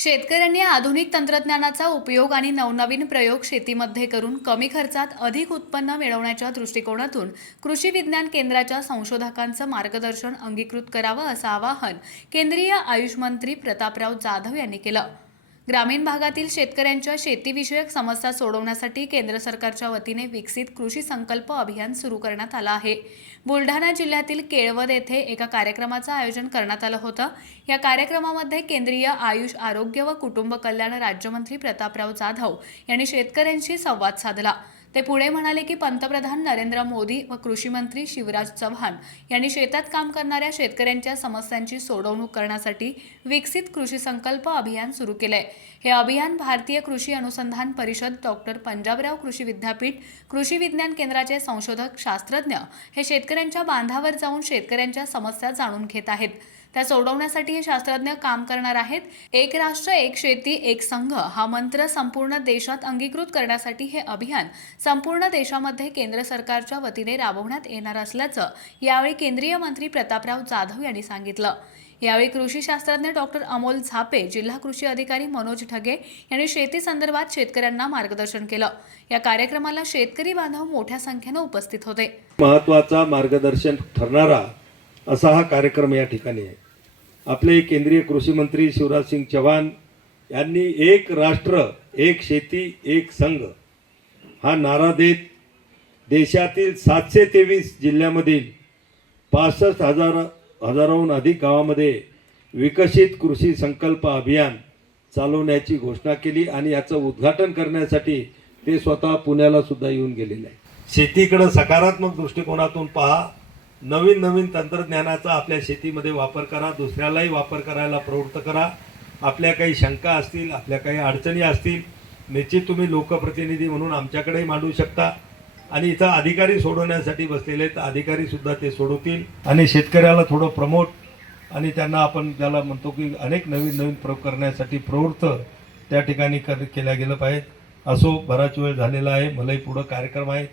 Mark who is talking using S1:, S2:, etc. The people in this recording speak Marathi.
S1: शेतकऱ्यांनी आधुनिक तंत्रज्ञानाचा उपयोग आणि नवनवीन प्रयोग शेतीमध्ये करून कमी खर्चात अधिक उत्पन्न मिळवण्याच्या दृष्टिकोनातून कृषी विज्ञान केंद्राच्या संशोधकांचं मार्गदर्शन अंगीकृत करावं असं आवाहन केंद्रीय आयुष मंत्री प्रतापराव जाधव यांनी केलं. ग्रामीण भागातील शेतकऱ्यांच्या शेतीविषयक समस्या सोडवण्यासाठी केंद्र सरकारच्या वतीने विकसित कृषी संकल्प अभियान सुरू करण्यात आलं आहे. बुलढाणा जिल्ह्यातील केळवद येथे एका कार्यक्रमाचं आयोजन करण्यात आलं होतं. या कार्यक्रमामध्ये केंद्रीय आयुष आरोग्य व कुटुंब कल्याण राज्यमंत्री प्रतापराव जाधव यांनी शेतकऱ्यांशी संवाद साधला. ते पुढे म्हणाले की पंतप्रधान नरेंद्र मोदी व कृषीमंत्री शिवराज चव्हाण यांनी शेतात काम करणाऱ्या शेतकऱ्यांच्या समस्यांची सोडवणूक करण्यासाठी विकसित कृषी संकल्प अभियान सुरू केलंय. हे अभियान भारतीय कृषी अनुसंधान परिषद डॉक्टर पंजाबराव कृषी विद्यापीठ कृषी विज्ञान केंद्राचे संशोधक शास्त्रज्ञ हे शेतकऱ्यांच्या बांधावर जाऊन शेतकऱ्यांच्या समस्या जाणून घेत आहेत. त्या सोडवण्यासाठी हे शास्त्रज्ञ काम करणार आहेत. एक राष्ट्र एक शेती एक संघ हा मंत्र संपूर्ण देशात अंगीकृत करण्यासाठी हे अभियान संपूर्ण देशामध्ये केंद्र सरकारच्या वतीने राबवण्यात येणार असल्याचं यावेळी केंद्रीय मंत्री प्रतापराव जाधव यांनी सांगितलं. यावेळी कृषी शास्त्रज्ञ डॉक्टर अमोल झापे जिल्हा कृषी अधिकारी मनोज ठगे यांनी शेती संदर्भात शेतकऱ्यांना मार्गदर्शन केलं. या कार्यक्रमाला शेतकरी बांधव मोठ्या संख्येनं उपस्थित होते.
S2: महत्त्वाचा मार्गदर्शन ठरणारा असा हा कार्यक्रम या ठिकाणी आहे. आपले केंद्रीय कृषी मंत्री शिवराज सिंग चव्हाण यांनी एक राष्ट्र एक शेती एक संघ हा नारा देत देशातील सातशे तेवीस जिल्ह्यामधील पासष्ट हजार हजाराहून अधिक गावामध्ये विकसित कृषी संकल्प अभियान चालवण्याची घोषणा केली आणि याचं उद्घाटन करण्यासाठी ते स्वतः पुण्याला सुद्धा येऊन गेलेले आहे शेतीकडं सकारात्मक दृष्टिकोनातून पहा. नवीन नवीन तंत्रज्ञानाचा आपल्या शेतीमध्ये वापर करा दुसऱ्यालाही वापर करायला प्रवृत्त करा. आपल्या काही शंका असतील आपल्या काही अडचणी असतील निश्चित तुम्ही लोकप्रतिनिधी म्हणून आमच्याकडेही मांडू शकता. आणि इथं अधिकारी सोडवण्यासाठी बसलेले आहेत अधिकारीसुद्धा ते सोडवतील. आणि शेतकऱ्याला थोडं प्रमोट आणि त्यांना आपण ज्याला म्हणतो की अनेक नवीन नवीन प्रयोग करण्यासाठी प्रवृत्त त्या ठिकाणी कर केल्या गेलं पाहिजे. असो बराच वेळ झालेला आहे मलाही पुढं कार्यक्रम आहे.